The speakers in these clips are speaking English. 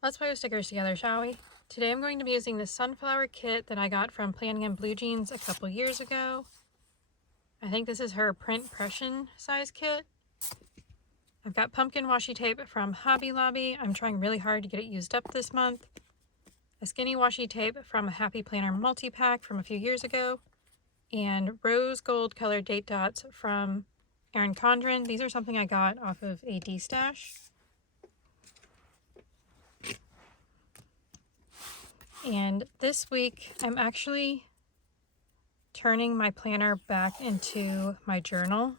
Let's play with stickers together, shall we? Today I'm going to be using this sunflower kit that I got from PlanninginBlueJeans a couple years ago. I think this is her print Prussian size kit. I've got pumpkin washi tape from Hobby Lobby. I'm trying really hard to get it used up this month. A skinny washi tape from a Happy Planner multi-pack from a few years ago. And rose gold colored date dots from Erin Condren. These are something I got off of a D-stash. And this week I'm actually turning my planner back into my journal.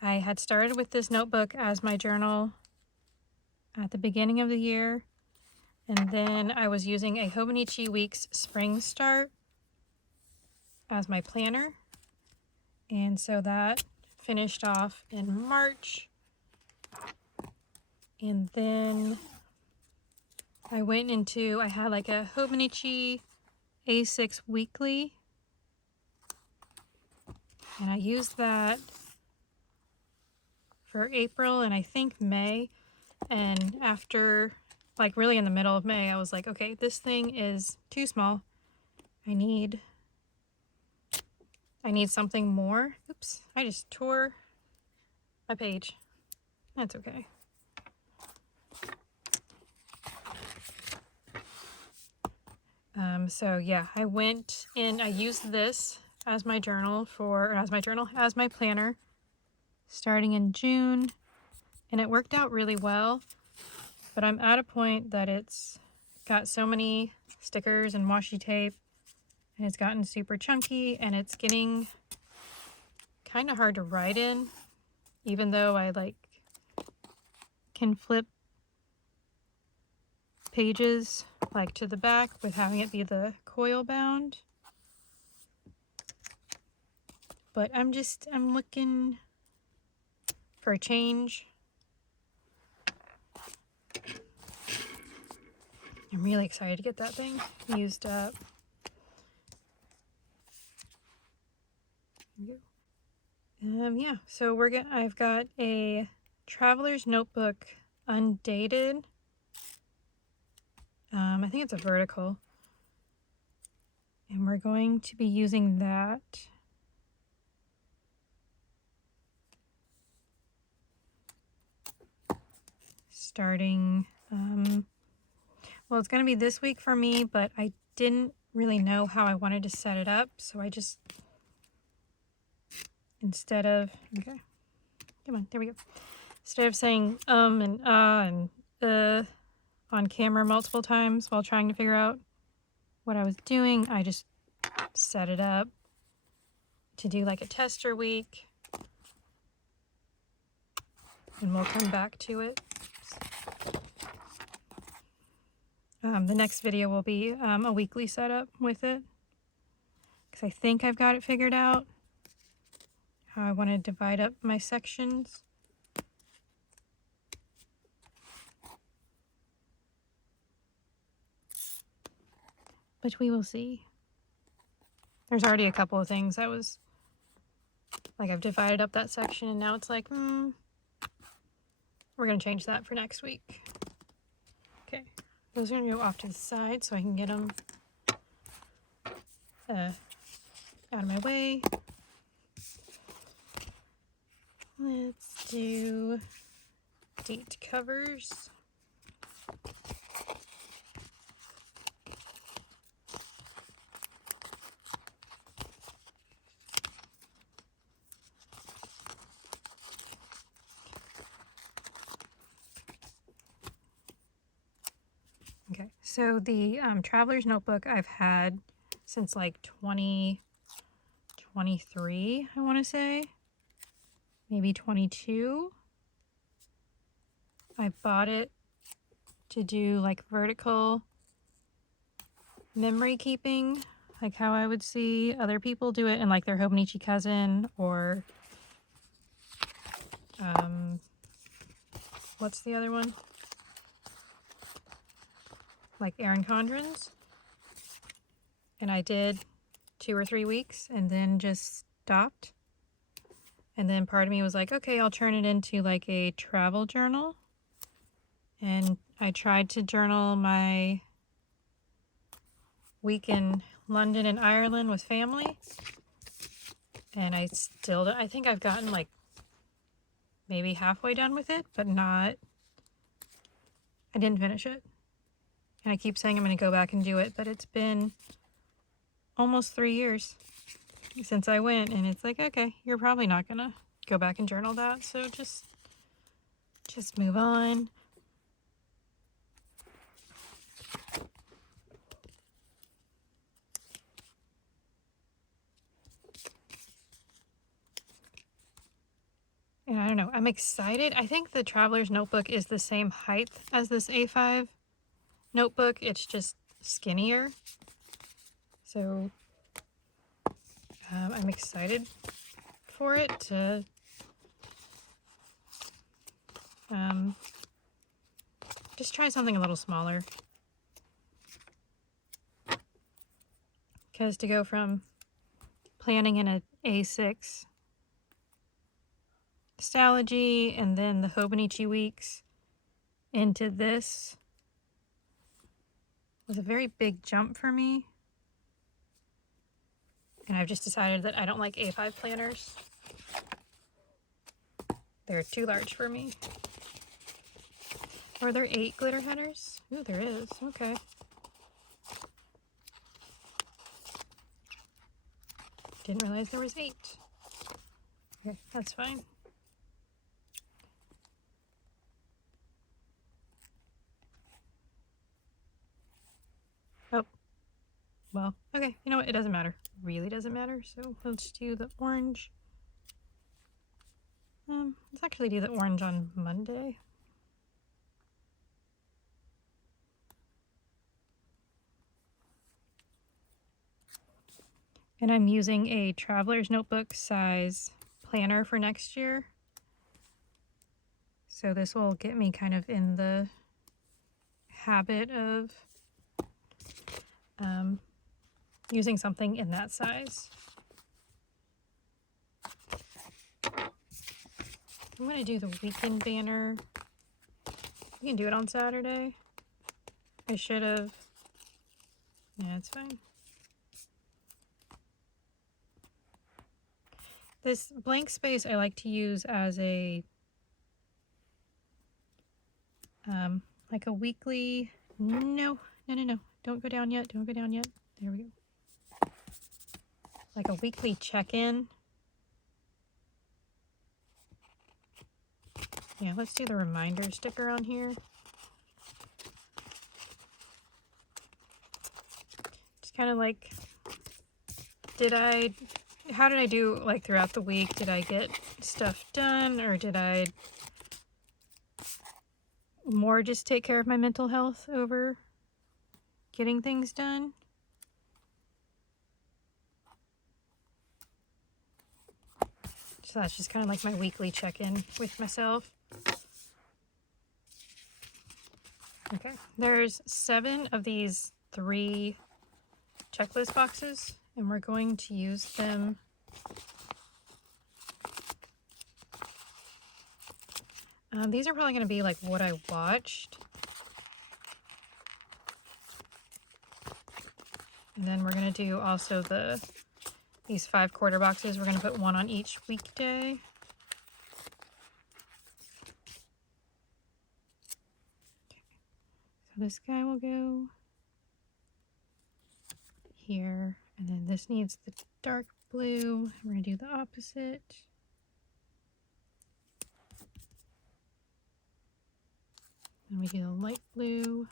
I had started with this notebook as my journal at the beginning of the year, and then I was using a Hobonichi Weeks Spring Start as my planner, and so that finished off in March. And then I went into, I had like a Hobonichi A6 Weekly, and I used that for April and I think May. And after, like really in the middle of May, I was like, okay, this thing is too small. I need something more. Oops, I just tore my page. That's okay. So yeah, I went and I used this as my journal as my planner starting in June, and it worked out really well. But I'm at a point that it's got so many stickers and washi tape, and it's gotten super chunky, and it's getting kind of hard to write in, even though I like can flip pages like to the back with having it be the coil bound. But I'm looking for a change. I'm really excited to get that thing used up. Yeah, so I've got a Traveler's Notebook Undated. I think it's a vertical. And we're going to be using that. Starting, well, it's going to be this week for me, but I didn't really know how I wanted to set it up. So I just, instead of, okay, come on, there we go. Instead of saying and on camera multiple times while trying to figure out what I was doing, I just set it up to do like a tester week, and we'll come back to it. The next video will be a weekly setup with it, because I think I've got it figured out how I want to divide up my sections. But we will see. There's already a couple of things I was like, I've divided up that section, and now it's like, we're going to change that for next week. Okay, those are going to go off to the side so I can get them out of my way. Let's do date covers. Okay, so the Traveler's Notebook I've had since like 2023, I want to say. Maybe 22. I bought it to do like vertical memory keeping, like how I would see other people do it in like their Hobonichi Cousin, or what's the other one? Like Erin Condren's. And I did 2 or 3 weeks and then just stopped. And then part of me was like, okay, I'll turn it into like a travel journal. And I tried to journal my week in London and Ireland with family, and I think I've gotten like maybe halfway done with it, but I didn't finish it. And I keep saying I'm going to go back and do it, but it's been almost 3 years since I went, and it's like, okay, you're probably not going to go back and journal that, so just move on. And I don't know, I'm excited. I think the Traveler's Notebook is the same height as this A5 notebook. It's just skinnier. So I'm excited for it to just try something a little smaller. Because to go from planning in an A6 Stalogy and then the Hobonichi weeks into this was a very big jump for me. And I've just decided that I don't like A5 planners. They're too large for me. Are there 8 glitter headers? Ooh, there is. Okay. Didn't realize there was 8. Okay, that's fine. Oh, well, okay. You know what? It doesn't matter. Really doesn't matter. So let's do the orange. Let's actually do the orange on Monday. And I'm using a Traveler's Notebook size planner for next year. So this will get me kind of in the habit of using something in that size. I'm going to do the weekend banner. We can do it on Saturday. I should have. Yeah, it's fine. This blank space I like to use as a like a weekly. No. Don't go down yet. Don't go down yet. There we go. Like a weekly check-in. Yeah, let's do the reminder sticker on here. Just kind of like, how did I do like throughout the week? Did I get stuff done, or did I more just take care of my mental health over getting things done? So that's just kind of like my weekly check-in with myself. Okay, there's 7 of these 3 checklist boxes, and we're going to use them these are probably going to be like what I watched. And then we're going to do also these 5 quarter boxes. We're going to put 1 on each weekday. Okay. So this guy will go here, and then this needs the dark blue. We're going to do the opposite. And we do the light blue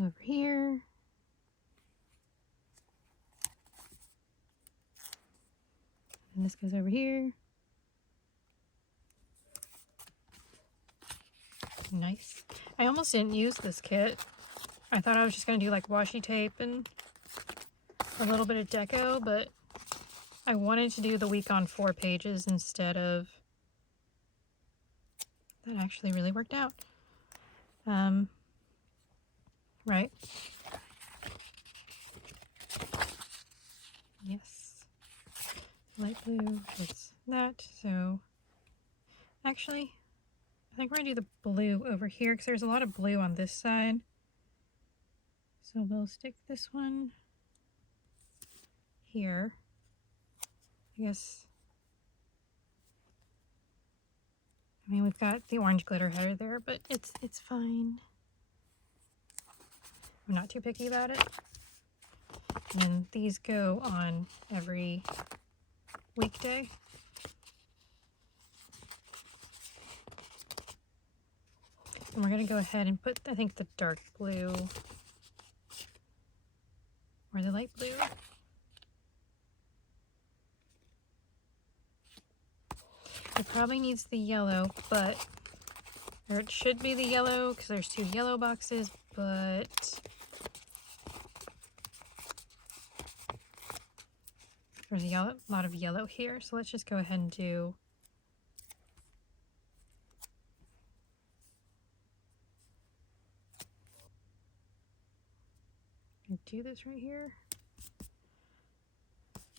over here. And this goes over here. Nice. I almost didn't use this kit. I thought I was just going to do like washi tape and a little bit of deco, but I wanted to do the week on 4 pages instead of... That actually really worked out. Right. Yes. Light blue, it's that, so... Actually, think we're gonna do the blue over here because there's a lot of blue on this side. So we'll stick this one here. I guess. I mean, we've got the orange glitter header there, but it's fine. I'm not too picky about it. And these go on every weekday. And we're going to go ahead and put, I think, the dark blue or the light blue. It probably needs the yellow, but, or it should be the yellow because there's 2 yellow boxes, but there's a lot of yellow here. So let's just go ahead and do this right here.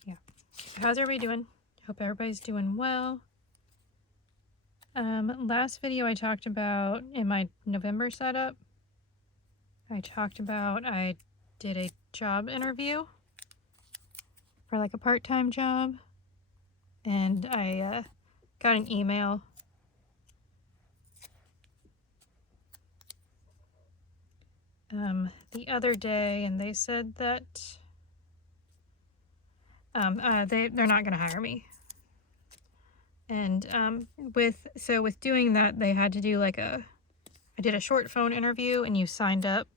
Yeah. How's everybody doing? Hope everybody's doing well. Last video I talked about in my November setup, I did a job interview for like a part-time job, and I got an email the other day, and they said that they're not going to hire me. And with doing that, they had to do like I did a short phone interview, and you signed up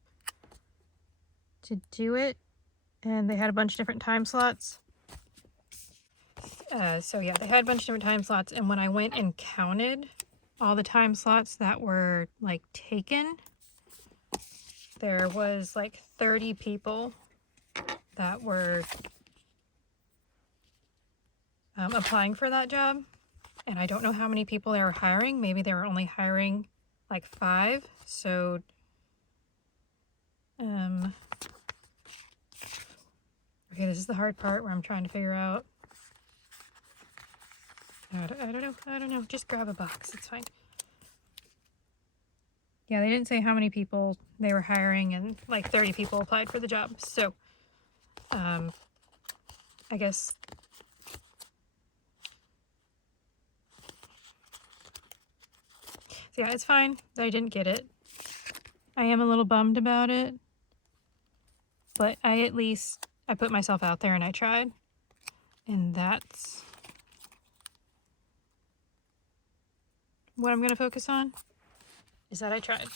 to do it, and they had a bunch of different time slots. So yeah, they had a bunch of different time slots, and when I went and counted all the time slots that were like taken, there was like 30 people that were applying for that job. And I don't know how many people they were hiring. Maybe they were only hiring like 5. So, okay, this is the hard part where I'm trying to figure out. I don't know. Just grab a box. It's fine. Yeah, they didn't say how many people they were hiring, and like 30 people applied for the job. So, I guess. So yeah, it's fine that I didn't get it. I am a little bummed about it, but I put myself out there and I tried, and that's what I'm going to focus on, is that I tried.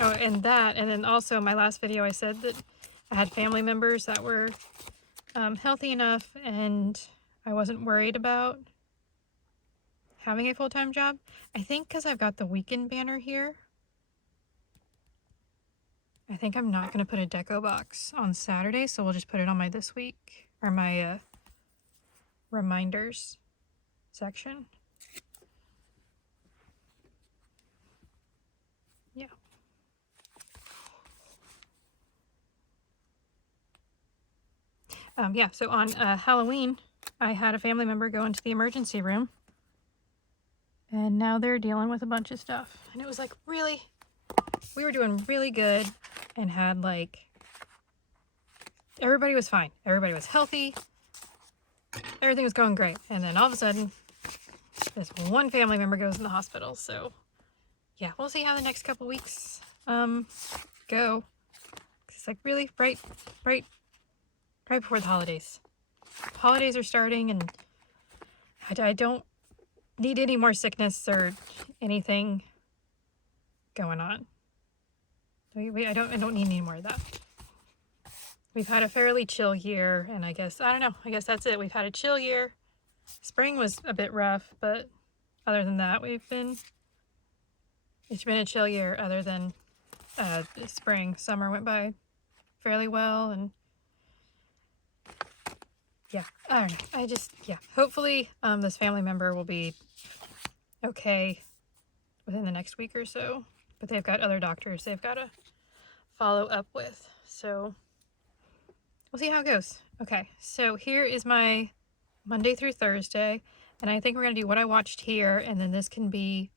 Oh, and then also my last video I said that I had family members that were healthy enough and I wasn't worried about having a full-time job. I think because I've got the weekend banner here, I think I'm not going to put a deco box on Saturday, so we'll just put it on my this week, or my reminders section. Yeah. Yeah, so on Halloween, I had a family member go into the emergency room, and now they're dealing with a bunch of stuff. And it was like, really? We were doing really good and had like, everybody was fine. Everybody was healthy. Everything was going great. And then all of a sudden, this one family member goes in the hospital. So yeah, we'll see how the next couple weeks go. It's like really right before the holidays. Holidays are starting, and I don't need any more sickness or anything going on. I don't need any more of that. We've had a fairly chill year, and I guess that's it. We've had a chill year. Spring was a bit rough, but other than that, it's been a chill year other than spring. Summer went by fairly well, and yeah, I don't know. Hopefully this family member will be okay within the next week or so, but they've got other doctors they've got to follow up with, so we'll see how it goes. Okay, so here is my Monday through Thursday. And I think we're going to do what I watched here, and then this can be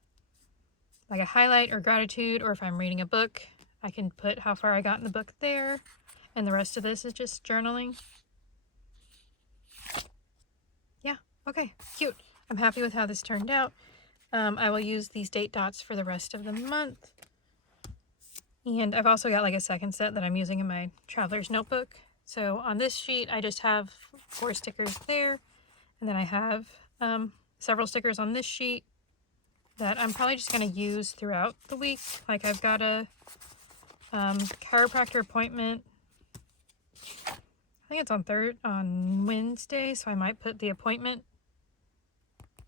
like a highlight or gratitude, or if I'm reading a book, I can put how far I got in the book there, and the rest of this is just journaling. Yeah, okay, cute. I'm happy with how this turned out. I will use these date dots for the rest of the month. And I've also got like a second set that I'm using in my traveler's notebook. So on this sheet, I just have 4 stickers there. And then I have several stickers on this sheet that I'm probably just going to use throughout the week. Like I've got a chiropractor appointment. I think it's on Wednesday, so I might put the appointment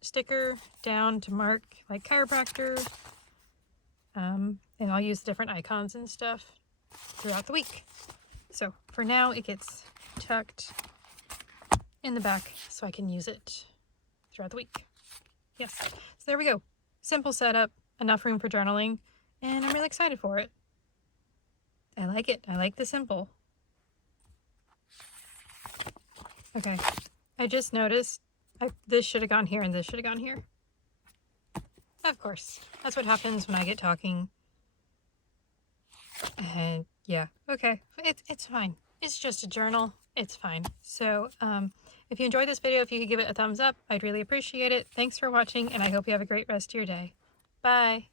sticker down to mark like chiropractor. And I'll use different icons and stuff throughout the week. So for now, it gets tucked in the back so I can use it throughout the week. Yes, so there we go. Simple setup, enough room for journaling, and I'm really excited for it. I like it. I like the simple. Okay, I just noticed this should have gone here and this should have gone here. Of course, that's what happens when I get talking. And yeah, okay, it's fine. It's just a journal. It's fine. So if you enjoyed this video, if you could give it a thumbs up, I'd really appreciate it. Thanks for watching, and I hope you have a great rest of your day. Bye.